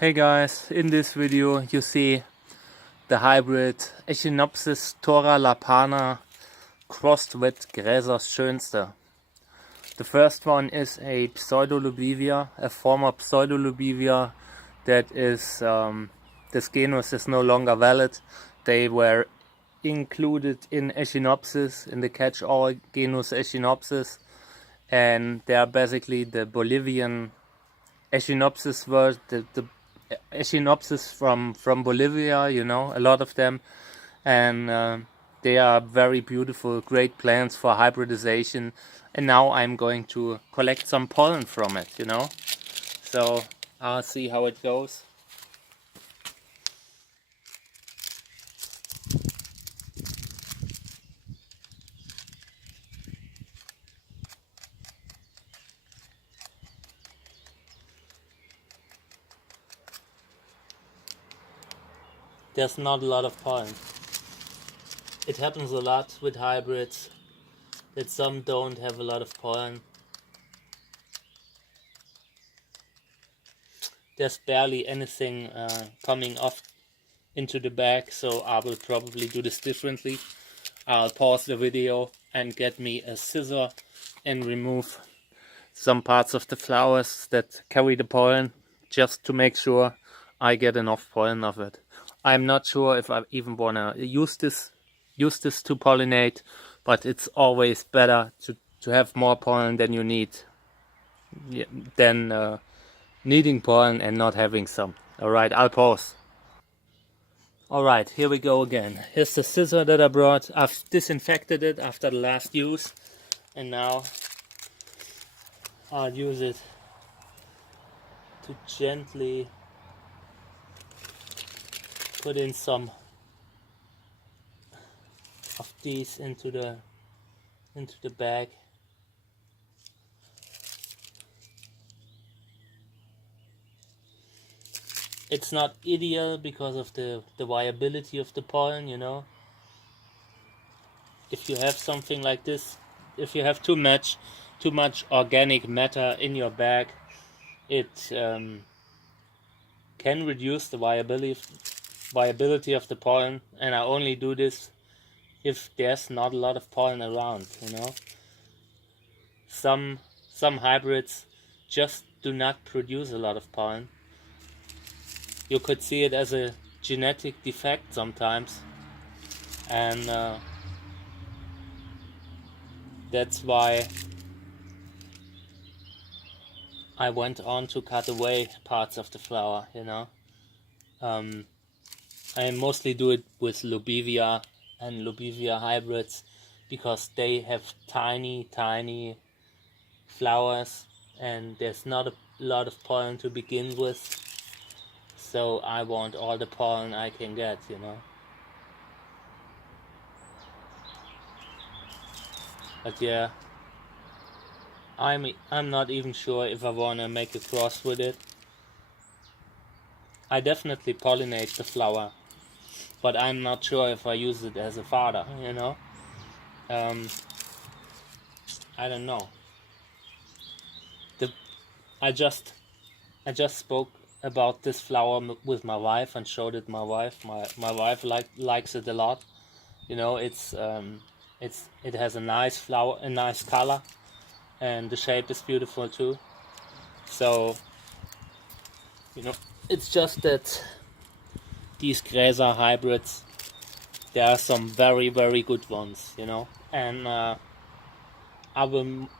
Hey guys, in this video you see the hybrid Echinopsis tora lapana crossed with Gräsers Schönste. The first one is a pseudo-Lobivia, a former pseudo-Lobivia that is, this genus is no longer valid. They were included in Echinopsis, in the catch-all genus Echinopsis, and they are basically the Bolivian Echinopsis were the Echinopsis from Bolivia, you know, a lot of them, and they are very beautiful, great plants for hybridization. And now I'm going to collect some pollen from it, you know, so I'll see how it goes. There's not a lot of pollen. It happens a lot with hybrids that some don't have a lot of pollen. There's barely anything coming off into the bag, so I will probably do this differently. I'll pause the video and get me a scissor and remove some parts of the flowers that carry the pollen, just to make sure I get enough pollen of it. I'm not sure if I even wanna use this to pollinate, but it's always better to have more pollen than you need, than needing pollen and not having some. Alright, I'll pause. Alright, here we go again. Here's the scissor that I brought. I've disinfected it after the last use, and now I'll use it to gently put in some of these into the bag. It's not ideal because of the viability of the pollen, you know. If you have something like this, if you have too much organic matter in your bag, it can reduce the viability of the pollen, and I only do this if there's not a lot of pollen around, you know. Some hybrids just do not produce a lot of pollen. You could see it as a genetic defect sometimes, and that's why I went on to cut away parts of the flower, you know. I mostly do it with Lobivia and Lobivia hybrids because they have tiny flowers and there's not a lot of pollen to begin with. So I want all the pollen I can get, you know. But yeah, I'm not even sure if I wanna make a cross with it. I definitely pollinate the flower, but I'm not sure if I use it as a fodder, you know. I don't know. I just spoke about this flower with my wife and showed it my wife. My wife likes it a lot. You know, it has a nice flower, a nice color, and the shape is beautiful too. So, you know, it's just that these Gräser hybrids, there are some very good ones, you know, and I don't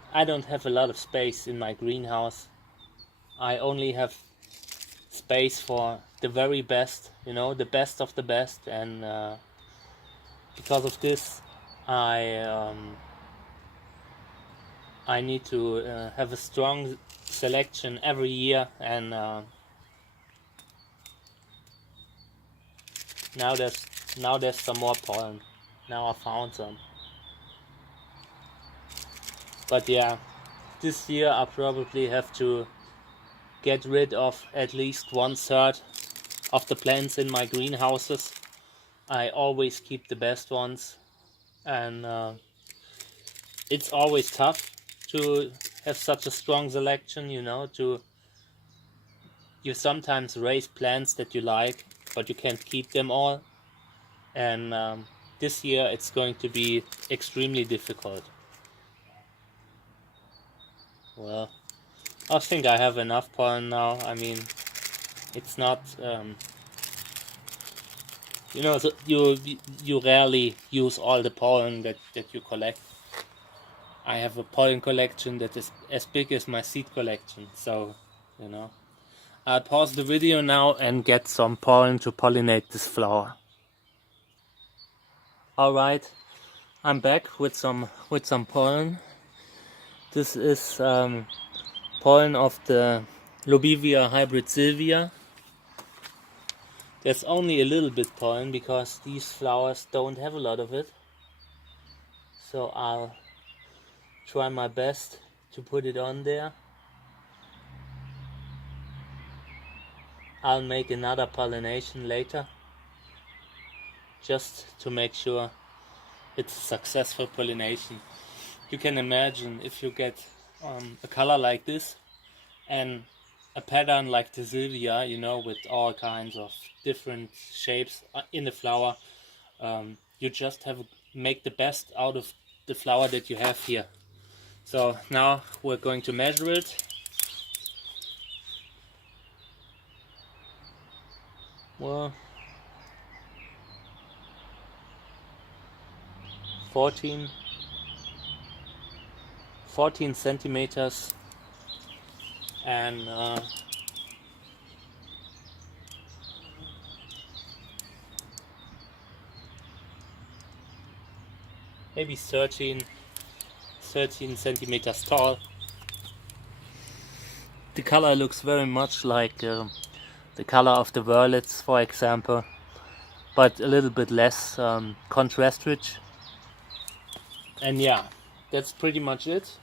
have a lot of space in my greenhouse. I only have space for the very best, you know, the best of the best, and because of this I need to have a strong selection every year, and now there's some more pollen. Now I found some. But yeah, this year I probably have to get rid of at least 1/3 of the plants in my greenhouses. I always keep the best ones, and it's always tough to have such a strong selection, you know, to you sometimes raise plants that you like, but you can't keep them all. And this year it's going to be extremely difficult. Well, I think I have enough pollen now. I mean, it's not, you know, so you rarely use all the pollen that you collect. I have a pollen collection that is as big as my seed collection, so, you know. I'll pause the video now and get some pollen to pollinate this flower. Alright, I'm back with some pollen. This is pollen of the Lobivia hybrid Sylvia. There's only a little bit pollen because these flowers don't have a lot of it. So I'll try my best to put it on there. I'll make another pollination later, just to make sure it's a successful pollination. You can imagine if you get a color like this and a pattern like the Sylvia, you know, with all kinds of different shapes in the flower, you just have to make the best out of the flower that you have here. So now we're going to measure it. Well, 14 centimeters, and maybe 13 centimeters tall. The color looks very much like the color of the violets, for example, but a little bit less contrast rich. And yeah, that's pretty much it.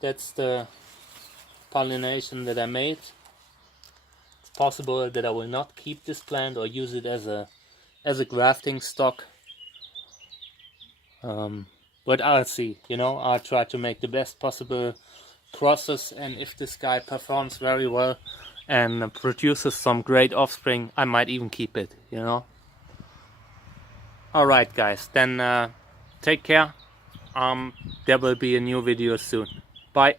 That's the pollination that I made. It's possible that I will not keep this plant or use it as a grafting stock. But I'll see, you know, I'll try to make the best possible process, and if this guy performs very well and produces some great offspring, I might even keep it, you know. Alright guys, then take care. There will be a new video soon. Bye.